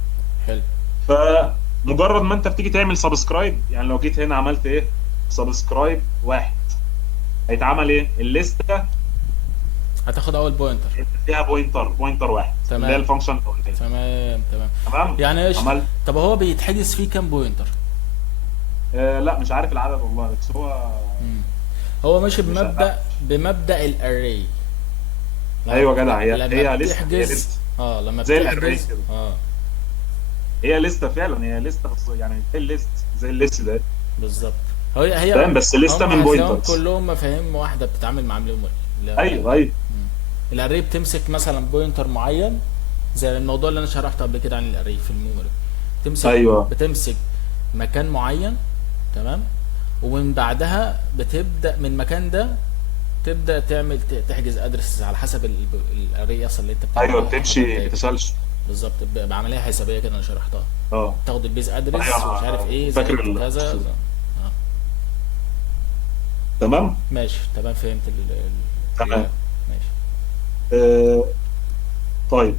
حلو. فمجرد ما انت بتيجي تعمل سبسكرايب، يعني لو جيت هنا عملت ايه، سبسكرايب واحد، هيتعمل ايه؟ الليسته هتاخد اول بوينتر. فيها بوينتر واحد اللي هي تمام. الفانكشن الاولانيه. تمام. تمام. تمام. يعني ايش؟ عملت طب هو بيتحجز فيه كام بوينتر؟ لا مش عارف العدد والله، بس هو مم. هو ماشي مش لا. بمبدأ الاري. ايوه جدع، لما هي لسه، هي بتحجز. لسه اه، لما زي الاري بتحجز. كده. اه. هي لسه فعلا، هي لسه يعني زي الليست، زي الليست ده. بالظبط. هي فاهم، بس لسه هم من هتلاقيهم بوينترز. كلهم مفاهيم واحده بتتعامل مع ميموري. ايوه ايوه. الاري بتمسك مثلا بوينتر معين، زي الموضوع اللي انا شرحته قبل كده عن الاري في الميموري. ايوه بتمسك مكان معين. تمام. ومن بعدها بتبدا من المكان ده، تبدا تعمل تحجز ادرس على حسب الاري اصلا اللي انت ايوه، بتعمله حسب بتمشي التاج. بتسلسل. بالظبط، بعمليه حسابيه كده انا شرحتها. اه تاخد البيز ايوه، ادرس ومش عارف ايه انا فاكر زائد كذا القصه دي. اه. تمام. ماشي. تمام. فهمت تمام. ماشي. آه طيب،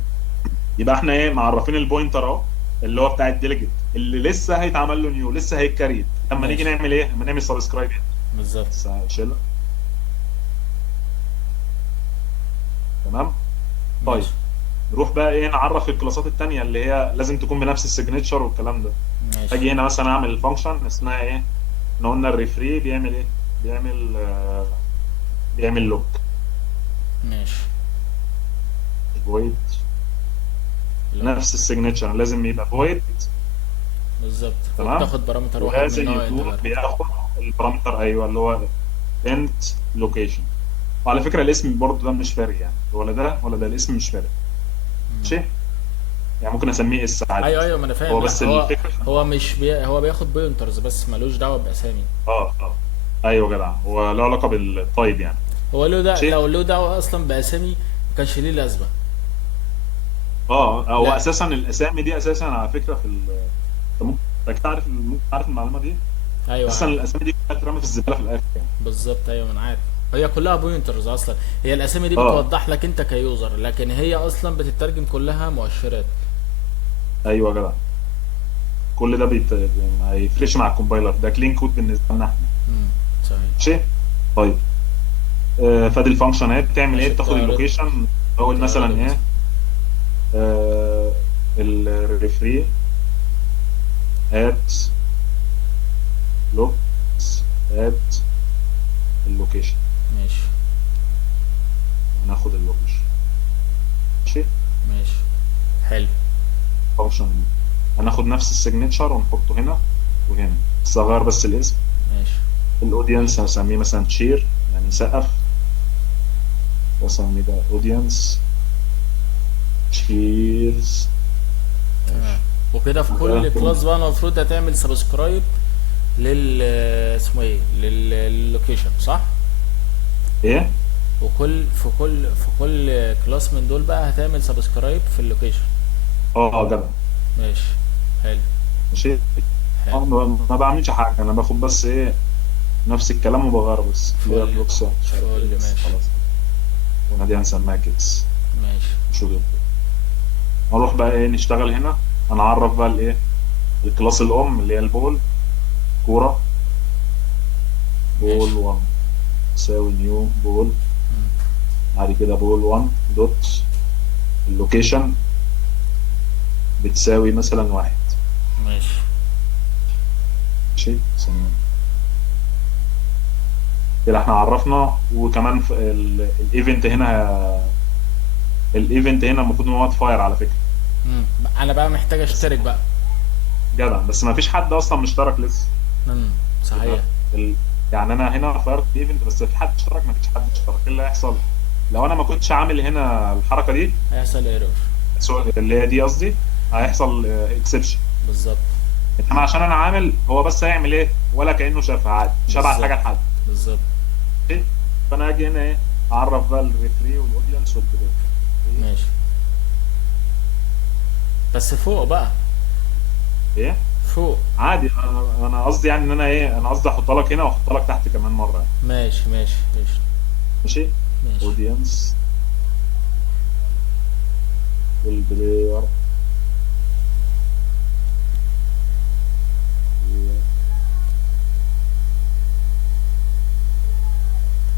يبقى احنا ايه، معرفين البوينتر اهو اللي هو بتاع الديليجيت اللي لسه هيتعمل له نيو، لسه هيتكريت. لما نيجي ماشي. نعمل ايه، لما نعمل سبسكرايب يعني. بالظبط. بس هشيلها. تمام. طيب، ماشي. نروح بقى ايه، نعرف الكلاسات التانية اللي هي لازم تكون بنفس السيجنتشر والكلام ده. ماشي. اجي هنا مثلا اعمل فانكشن اسمها ايه، احنا قلنا الريفري بيعمل ايه، بيعمل لوك ماشي. فويد. لو. نفس السيجنتشر لازم يبقى فويد. بالظبط. تمام. وبتاخد بارامتر واحد من ولازم نوع يكون انتجر. بياخد البارامتر، ايوه، اللي هو انت لوكيشن. وعلى فكره الاسم برضه ده مش فارق يعني، ولا ده ولا ده، الاسم مش فارق. ماشي. يعني ممكن اسميه اس عادي. ايوه ايوه، ما انا فاهم. هو لا، بس هو الفكره هو مش هو بياخد بوينترز بس ملوش دعوه باسامي. اه ايوه جدع، هو له علاقه بالتايب يعني. هو ماشي. لو له دعوه اصلا باسامي ما كانش ليه لازمه. اه، هو لا. اساسا الاسامي دي اساسا على فكره في انت ممكن إنك تعرف، ممكن تعرف المعلومه دي. ايوه اساسا عارف. الاسامي دي كلها بتترمى في الزباله في الاخر يعني. بالظبط. ايوه، ما انا عارف. هي كلها بوينترز اصلا. هي الاسامي دي اه بتوضح لك انت كيوزر، لكن هي اصلا بتترجم كلها مؤشرات. ايوه جدع. كل ده ما يفرقش مع الكومبايلر، ده كلين كود بالنسبه لنا احنا. امم. صحيح. ماشي. طيب فادي الفانكشن اهي بتعمل ماشي، ايه، بتاخد بتعرض اللوكيشن. اول بتعرضه مثلا مثلا. ايه، الريفري هات لوكس هات اللوكيشن. ماشي. هناخد اللوكيشن. ماشي. ماشي. حلو. فانكشن دي هناخد نفس السيجنتشر ونحطه هنا وهنا، بس اغير بس الاسم. ماشي. الاودينس هسميه مثلا شير يعني سقف، واسمي ده اودينس شيرز. تمام. ماشي. وكده في ده كل كلاس بقى المفروض هتعمل سبسكرايب لل اسمه ايه، لللوكيشن، صح؟ ايه. في كل كلاس من دول بقى هتعمل سبسكرايب في اللوكيشن. اه جدع. ماشي. حلو. ماشي. حلو. ما بعملش حاجه، انا باخد بس ايه، نفس الكلام وبغير بس كلير فل. لوكس مش عارف ايه فل. بس ماشي. خلاص كده. ونادي هنسميها كيكس. ماشي. شو غير كده. نروح بقى ايه نشتغل هنا. هنعرف بقى الايه، الكلاس الام اللي هي البول كوره. بول ماشي. 1 تساوي نيو بول. مم. بعد كده بول 1 دوت اللوكيشن بتساوي مثلا واحد. ماشي. ماشي ثانية. كده احنا عرفنا. وكمان في الايفنت هنا، الايفنت هنا المفروض ان هو فاير على فكره. مم. انا بقى محتاج بس اشترك بقى. جدع، بس ما فيش حد اصلا مشترك لسه. مم. صحيح. يبقى يعني انا هنا فايرت ايفنت بس في حد اشترك، ما فيش حد اشترك. ايه اللي هيحصل لو انا ما كنتش عامل هنا الحركه دي، هيحصل ايرور. اللي هي دي قصدي، هيحصل اكسبشن. بالظبط. انما عشان انا عامل، هو بس هيعمل ايه ولا كانه شافها عادي، مش هبعت بالظبط. حاجه لحد. بالظبط. إيه؟ فانا اجي هنا ايه، اعرف بقى الريفري والاودينس والبلاي. ايه. ماشي. بس فوق بقى. ايه. فوق. عادي. انا قصدي يعني ان انا ايه، انا قصدي احط لك هنا واحط لك تحت كمان مره يعني. ماشي. ماشي. ماشي. ماشي. ماشي. اودينس والبلاير.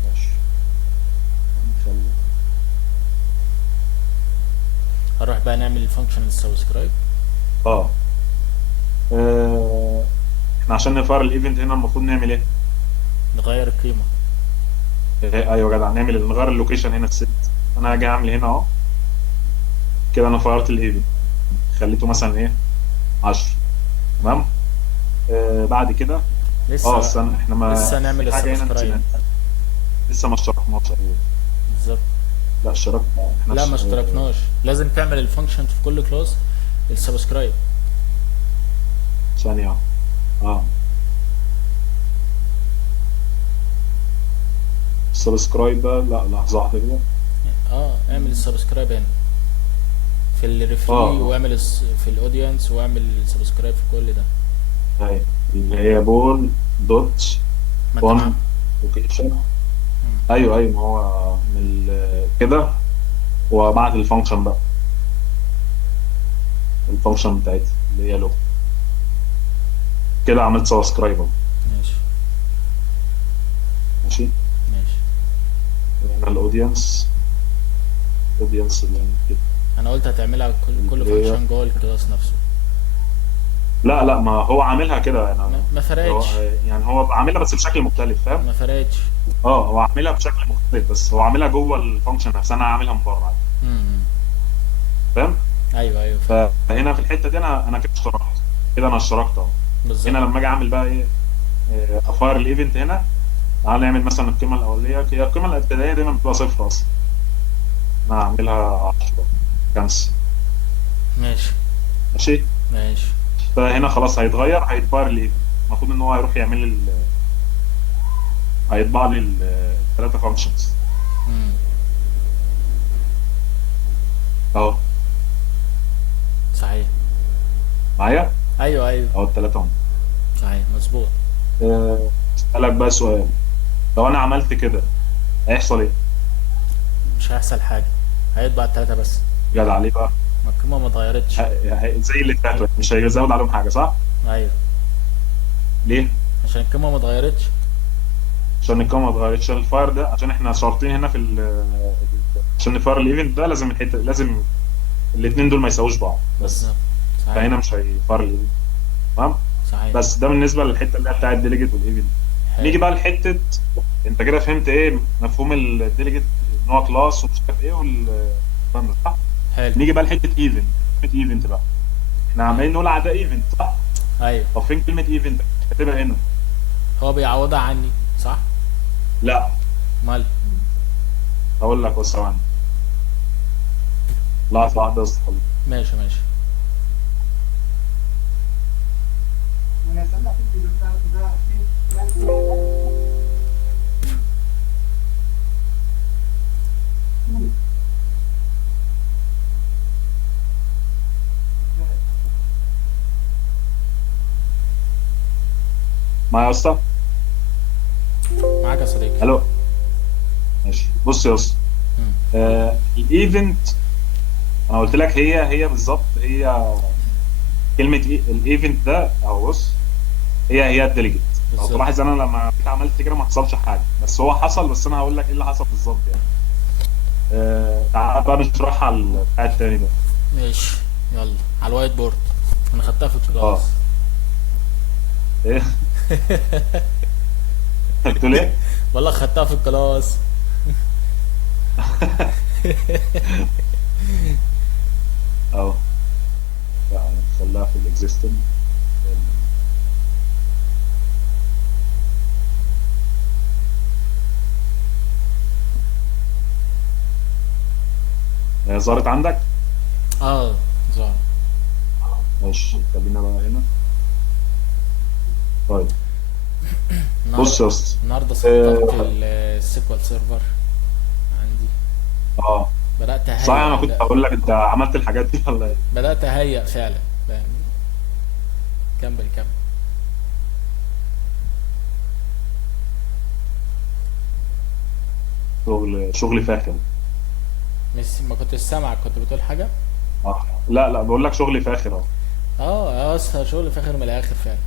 ماشي. نخلي. هنروح بقى نعمل الفانكشن السبسكرايب. اه احنا عشان نفعل الايفنت هنا المفروض نعمل ايه؟ نغير القيمة. ايوه يا جدع، نغير اللوكيشن هنا الست. انا هاجي اعمل هنا اهو كده، انا فيرت الايفنت خليته مثلا ايه 10. مم. تمام. بعد كده لسه بقى. استنى، احنا ما لسه نعمل في حاجه هنا السبسكرايب. نسيناها. لسه ما اشتركناش. أيوة. بالظبط. لا اشتركنا احنا لا، ما اشتركناش. لازم تعمل الفانكشن في كل كلاس السبسكرايب. ثانيه واحدة. اه السبسكرايب ده، لا لحظه واحده كده. اعمل السبسكرايب هنا في اه الريفري، اه واعمل في الاودينس، واعمل السبسكرايب في كل ده. ايوه، اللي هي بول دوت ما انت مع. اون لوكيشن. مم. ايوه ايوه، ما هو من كده. وبعد الفانكشن بقى، الفانكشن بتاعتي اللي هي لو كده عملت سبسكرايب اهو. ماشي. ماشي. ماشي. هنا الاودينس، الاودينس اللي هنا كده. انا قلت هتعملها كل البلاير. فانكشن جوه الكلاس نفسه. لا لا، ما هو عاملها كده يعني. ما هو فرقتش. يعني هو عاملها بس بشكل مختلف، فاهم. ما فرقتش. اه هو عاملها بشكل مختلف، بس هو عاملها جوه الفانكشن نفسها، انا عاملها من بره عادي. امم. فاهم. ايوه، ايوه، فاهم. فهنا في الحته دي انا كده اشتركت. كده انا اشتركت اهو. بالظبط. هنا لما اجي اعمل بقى ايه، افاير الايفنت هنا. تعال نعمل مثلا القيمه الاوليه، هي القيمه الابتدائيه دايما بتبقى صفر اصلا. انا هعملها 10 كنسل. ماشي. ماشي. ماشي. فهنا خلاص هيتغير، هيتفاير الايفنت. المفروض ان هو هيروح يعمل لي هيطبع لي الثلاثه فانكشنز امم. اهو. صحيح. معايا ايوه، ايوه. اهو الثلاثه هم. صحيح، مظبوط. اسالك بقى سؤال، لو انا عملت كده هيحصل ايه؟ مش هيحصل حاجه. هيطبع التلاتة بس. جدع عليه بقى. ما القيمه ما اتغيرتش. زي اللي فاتوا، مش هيزود عليهم حاجه صح؟ ايوه، ليه؟ عشان القيمه ما اتغيرتش. عشان القيمه ما اتغيرتش. عشان الفاير ده، عشان احنا شرطين هنا في عشان نفاير الايفنت ده لازم الحته، لازم الاثنين دول ما يساووش بعض بس. بالظبط. صحيح. فهنا مش هيفاير الايفنت. تمام. صحيح. بس ده بالنسبه للحته اللي هي بتاعت الديليجيت والايفنت. حلو. نيجي بقى لحته، انت كده فهمت ايه مفهوم الديليجيت، ان هو كلاس ومش عارف ايه الكلام ده صح؟ حلو. نيجي بقى لحته ايفنت. كلمه ايفنت بقى، احنا عمالين نقول على ده ايفنت صح؟ ايوه، طب فين كلمه ايفنت؟ كاتبها هنا. هو بيعوضها عني صح. لا، مال. هقول لك بس ثواني. لحظه واحده بس. ماشي ماشي. معايا يا اسطى؟ معاك يا صديقي. الو. ماشي، بص يا اسطى. مم. الايفنت، انا قلت لك هي بالظبط هي كلمه الايفنت ده، او بص، هي الديليجيت. لو بالظبط. تلاحظ انا لما جيت عملت كده ما حصلش حاجه، بس هو حصل. بس انا هقول لك ايه اللي حصل بالظبط يعني. تعال بقى نشرحها على البتاع التاني ده. ماشي. يلا على الوايت بورد، انا خدتها في الكلاس. اه. ايه؟ بتقول ايه؟ والله خدتها في الكلاس. اه. لا، خليها في الاكزيستنت. ظهرت عندك؟ اه، ظهر. ماشي، خلينا بقى هنا. طيب النهارده بص يا اسطى. النهارده سطبت اه. السيكوال سيرفر عندي. بدأت صحيح، اهيئ انا كنت هقول لك انت عملت الحاجات دي ولا ايه؟ بدأت اهيئ فعلا، فاهمني. كمل كمل. شغل فاخر. مش ما كنتش سامعك، كنت بتقول حاجة. لا لا، بقول لك شغل فاخر اهو. شغل فاخر من الاخر فعلا.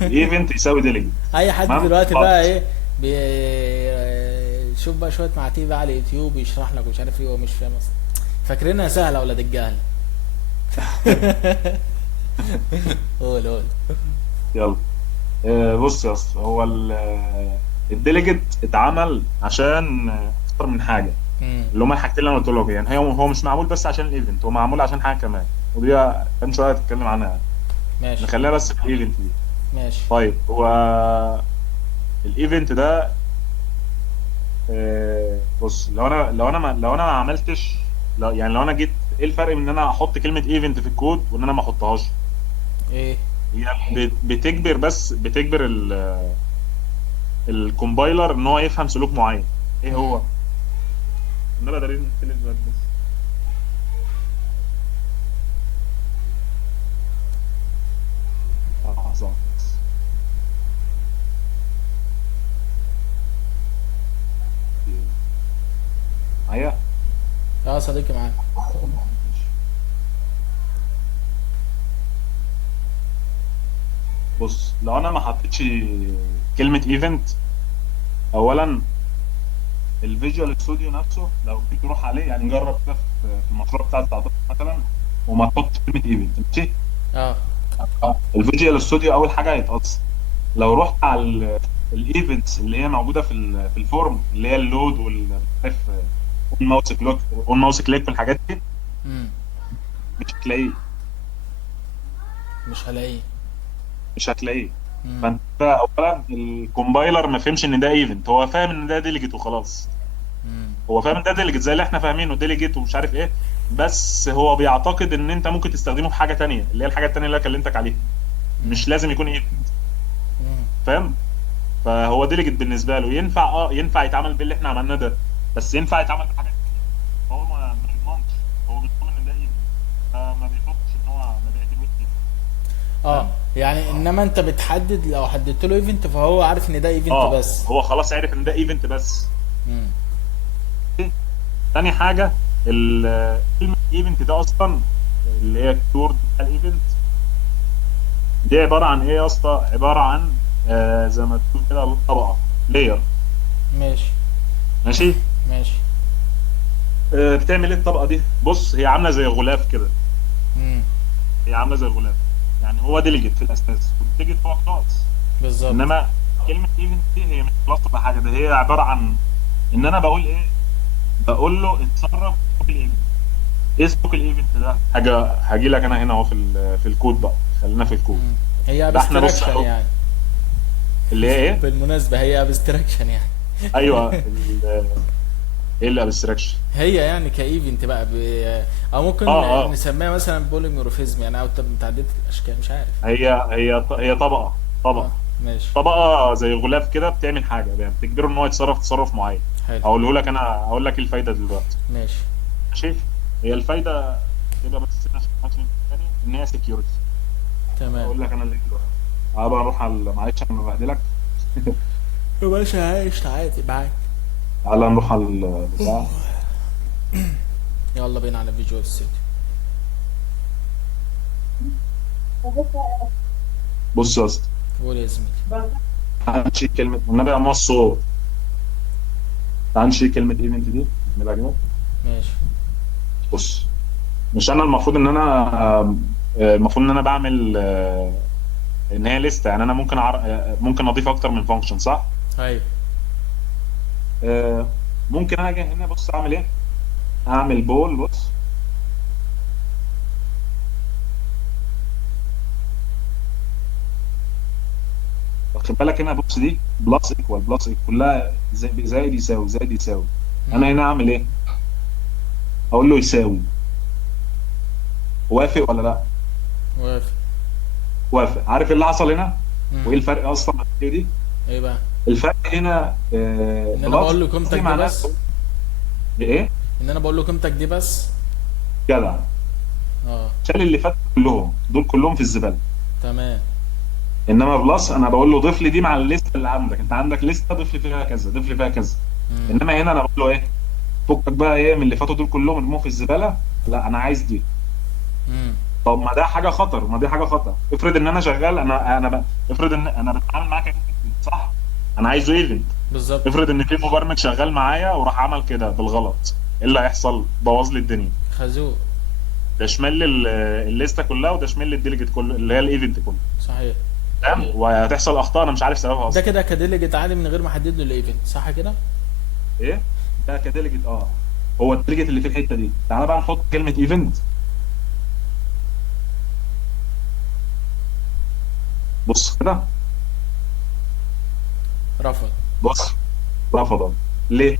الايفنت يساوي ديليجيت. اي حد تمام دلوقتي بقى خلاص. ايه شوف بقى شويه معاتيه بقى على اليوتيوب يشرح لك ومش عارف ايه ومش فاهم اصلا، فاكرينها سهله ولاد الجهل. قول قول. يلا. بص يا اسطى، هو الديليجيت اتعمل عشان اكتر من حاجه. امم. اللي هما الحاجتين اللي انا قلت لهم يعني. هو مش معمول بس عشان الايفنت، هو معمول عشان حاجه كمان، ودي كان شويه هتتكلم عنها. ماشي نخليها بس في الايفنت دي. ماشي. طيب هو الايفنت ده، بص، لو انا ما عملتش، لو انا جيت، ايه الفرق بين ان انا احط كلمه ايفنت في الكود وان انا ما احطهاش؟ ايه. هي بتجبر الكومبايلر ان هو يفهم سلوك معين. ايه امم. هو؟ النبي ده فين الواد بس. صح. معايا؟ اه صديقي معاك. بص، لو انا ما حطيتش كلمه ايفنت، اولا الفيجوال ستوديو نفسه لو جيت تروح عليه، يعني نجرب كده في المشروع بتاع التعاطف مثلا، وما تحط كلمه ايفنت ماشي. اه. الفيجوال ستوديو اول حاجه هيتقص. لو رحت على الايفنتس اللي هي موجوده في الفورم، اللي هي اللود والماوس كليك والحاجات دي، امم. مش هتلاقيه. مش هلاقيه. مش هتلاقيه. امم. فانت اولا الكومبايلر ما فهمش ان ده ايفنت، هو فاهم ان ده ديليجيت وخلاص. امم. هو فاهم ان ده ديليجيت زي اللي احنا فاهمينه ديليجيت ومش عارف ايه. بس هو بيعتقد ان انت ممكن تستخدمه في حاجه تانية، اللي هي الحاجه التانية اللي انا كلمتك عليها. مش لازم يكون ايفنت. امم. فاهم؟ فهو ديليجيت بالنسبه له ينفع يتعامل باللي احنا عملناه ده، بس ينفع يتعامل بحاجه تانية. هو ما بيضمنش. هو بيضمن ان ده ايفنت، فما بيحطش ان هو ما بيعتبروش ايفنت. اه فاهم؟ يعني انما انت بتحدد، لو حددت له ايفنت فهو عارف ان ده ايفنت اه، بس. هو خلاص عرف ان ده ايفنت بس. امم. تاني حاجه، كلمه ايفنت ده اصلا اللي هي الكيورد بتاع الايفنت دي عباره عن ايه يا اسطى؟ عباره عن زي ما تقول كده طبقه، لاير. ماشي. ماشي. ماشي. بتعمل ايه الطبقه دي؟ بص هي عامله زي غلاف كده. امم. هي عامله زي الغلاف. يعني هو ديليجيت في الاساس، والديليجيت هو كلاس. بالظبط. انما كلمه ايفنت دي هي مش كلاس ولا حاجه، ده هي عباره عن ان انا بقول ايه؟ بقول له اتصرف في الايفنت. ايه سلوك الايفنت ده؟ حاجه هاجي لك انا هنا اهو في الكود بقى، خلينا في الكود. امم. هي ده احنا بص ابستراكشن اهو يعني. اللي هي ايه؟ بالمناسبة هي ابستراكشن يعني. ايوه ايه الابستراكشن؟ هي يعني كايفنت بقى او ممكن اه نسميها مثلا بوليمورفيزم يعني، او متعدده الاشكال، مش عارف. هي طبقه اه. طبقه ماشي. طبقه زي غلاف كده، بتعمل حاجه يعني بتجبره ان هو يتصرف تصرف معين. حلو. هقوله لك انا، هقول لك ايه الفايده دلوقتي. ماشي. ماشي. هي الفايده تبقى بس عشان تاني ان هي سكيورتي. تمام. اقول لك انا ليه دلوقتي. هبقى اروح على، معلش انا ببهدلك. يا باشا عايش عادي معاك. تعالى نروح على البتاع. يلا بينا على فيجوال ستوديو. بص يا اسطى، قول يا زميلي. تعال نشيل كلمه والنبي يا مصر. تعال نشيل كلمه ايفنت دي نعملها كده. ماشي. بص، مش انا المفروض ان انا المفروض ان انا بعمل ان هي لسته، يعني انا ممكن ممكن اضيف اكتر من فانكشن، صح؟ ايوه. ممكن انا اجي هنا بص اعمل ايه؟ اعمل بول. بص واخد بالك هنا، بص دي بلس ايكوال بلس ايكوال كلها زائد يساوي زائد يساوي. امم. انا هنا اعمل ايه؟ اقول له يساوي. وافق ولا لا؟ وافق. وافق. عارف ايه اللي حصل هنا؟ وايه امم. الفرق اصلا بين دي؟ ايه بقى؟ الفرق هنا ان انا بلس بقول له قيمتك دي دي معناها بس. ايه؟ ان انا بقول له قيمتك دي بس. جدع. اه. شال اللي فات كلهم، دول كلهم في الزباله. تمام. انما بلس انا بقول له ضيف لي دي مع الليسته اللي عندك، انت عندك لسته ضيف لي فيها كذا، ضيف لي فيها كذا. امم. انما هنا انا بقول له ايه؟ فكك بقى ايه من اللي فاتوا دول كلهم ارموهم في الزباله، لا انا عايز دي. امم. طب ما ده حاجه خطر، ما دي حاجه خطر. افرض ان انا شغال، افرض ان انا بتعامل معاك ايفنت، صح؟ انا عايزه ايفنت. بالظبط. افرض ان في مبرمج شغال معايا وراح عمل كده بالغلط، ايه اللي هيحصل؟ بوظ لي الدنيا. خازوق. ده شمال لي الليسته كلها، وده شمال لي الديليجيت كله اللي هي الايفنت كله. صحيح. تمام. وهتحصل اخطاء انا مش عارف سببها ده اصلا. كده كديليجيت عادي من غير ما احدد له الايفنت، صح كده؟ ايه ده كديليجيت؟ هو الديليجيت اللي في الحته دي. تعالى بقى نحط كلمه ايفنت. بص كده. رفض. بص رفض. ليه؟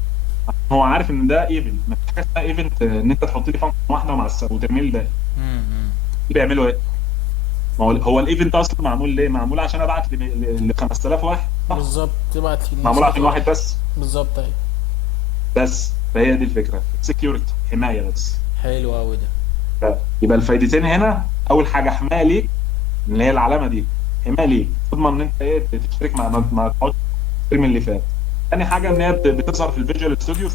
هو عارف ان ده ايفنت، ما فيش حاجه اسمها ايفنت ان انت تحط لي فانكشن واحده وترمي لي ده. امم. بيعملوا ايه؟ ما هو الايفنت اصلا معمول ليه؟ معمول عشان ابعت ل 5000 واحد، صح؟ بالظبط، تبعت للناس معمول اللي عشان طالعه. واحد بس. بالظبط ايوه. بس فهي دي الفكره، سكيورتي، حمايه بس. حلو قوي ده. يبقى الفايدتين هنا، اول حاجه حمايه ليك، اللي هي العلامه دي، حمايه ليك تضمن ان انت ايه تشترك مع ما تقعدش ترمي اللي فات. تاني حاجه ان هي بتظهر في الفيجوال ستوديو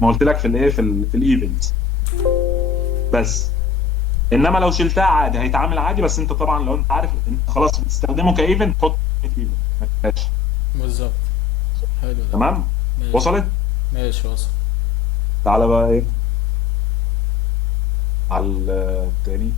ما قلت لك في الايه في الايفنت بس. انما لو شلتها عادي هيتعامل عادي، بس انت طبعا لو انت عارف انت خلاص بتستخدمه كايفنت، حط ايفنت ما تنساش. بالظبط. حلو ده. تمام. ماشي. وصلت. ماشي وصل. تعالى بقى ايه على التاني.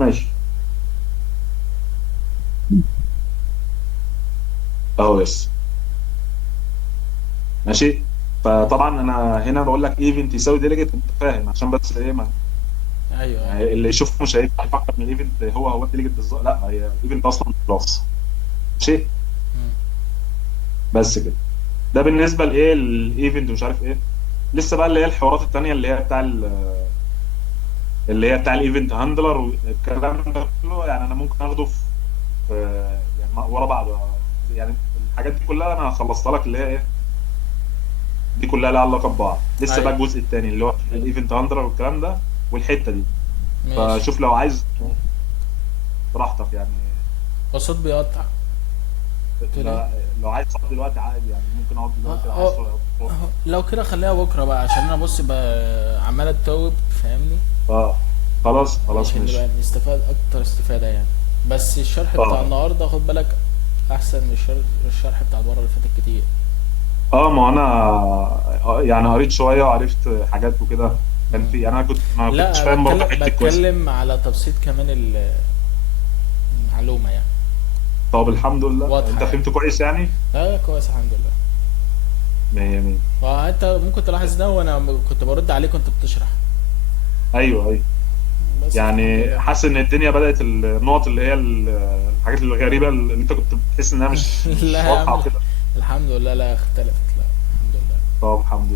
ماشي. اهو يس. ماشي. فطبعا انا هنا بقول لك ايفنت يساوي ديليجيت، انت فاهم؟ عشان بس ايه ما ايوه ايوه. يعني اللي يشوف مش هيفكر ان الايفنت هو الديليجيت بالظبط، لا هي الايفنت اصلا كلاس. ماشي. مم. بس كده. ده بالنسبه لايه الايفنت ومش عارف ايه. لسه بقى اللي هي الحوارات التانيه اللي هي بتاع الايفنت هاندلر والكلام ده كله. يعني انا ممكن اخده يعني ورا بعض. يعني الحاجات دي كلها انا خلصتها لك، اللي هي ايه دي كلها لها علاقه ببعض. لسه بقى ايوه. الجزء الثاني اللي هو الايفنت هاندلر والكلام ده والحته دي. ماشي. فشوف لو عايز براحتك يعني. الصوت بيقطع. قلت ليه؟ لو عايز تقعد دلوقتي عادي يعني، ممكن اقعد دلوقتي لو عايز اه. تقعد. لو كده خليها بكره بقى، عشان انا بص بقى عمال اتوب، فاهمني؟ اه خلاص خلاص عشان ماشي. نبقى نستفاد اكتر استفاده يعني. بس الشرح بتاع اه النهارده خد بالك احسن من الشرح بتاع المره اللي فاتت كتير. اه ما انا يعني قريت شويه وعرفت حاجات وكده. كان في يعني انا كنت ما كنتش لا، فاهم برضه بتكلم حته كويس. بتكلم على تبسيط كمان المعلومه يعني. طب الحمد لله واضحه انت يعني. فهمت كويس يعني. لا كويس الحمد لله. مية مية. فانت ممكن تلاحظ ده، وانا كنت برد عليك وانت بتشرح. ايوه ايوه. بس الحمد يعني لله. حاسس ان الدنيا بدات النقط اللي هي الحاجات الغريبه اللي انت كنت بتحس انها مش لا يا واضحه عم، وكده. الحمد لله لا اختلفت، لا الحمد لله. طب الحمد لله.